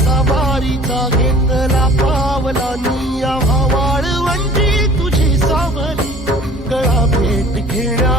सवारीचा घेतला पावला? निया वाळवंटी तुझी सावली. गळा भेट घेण्या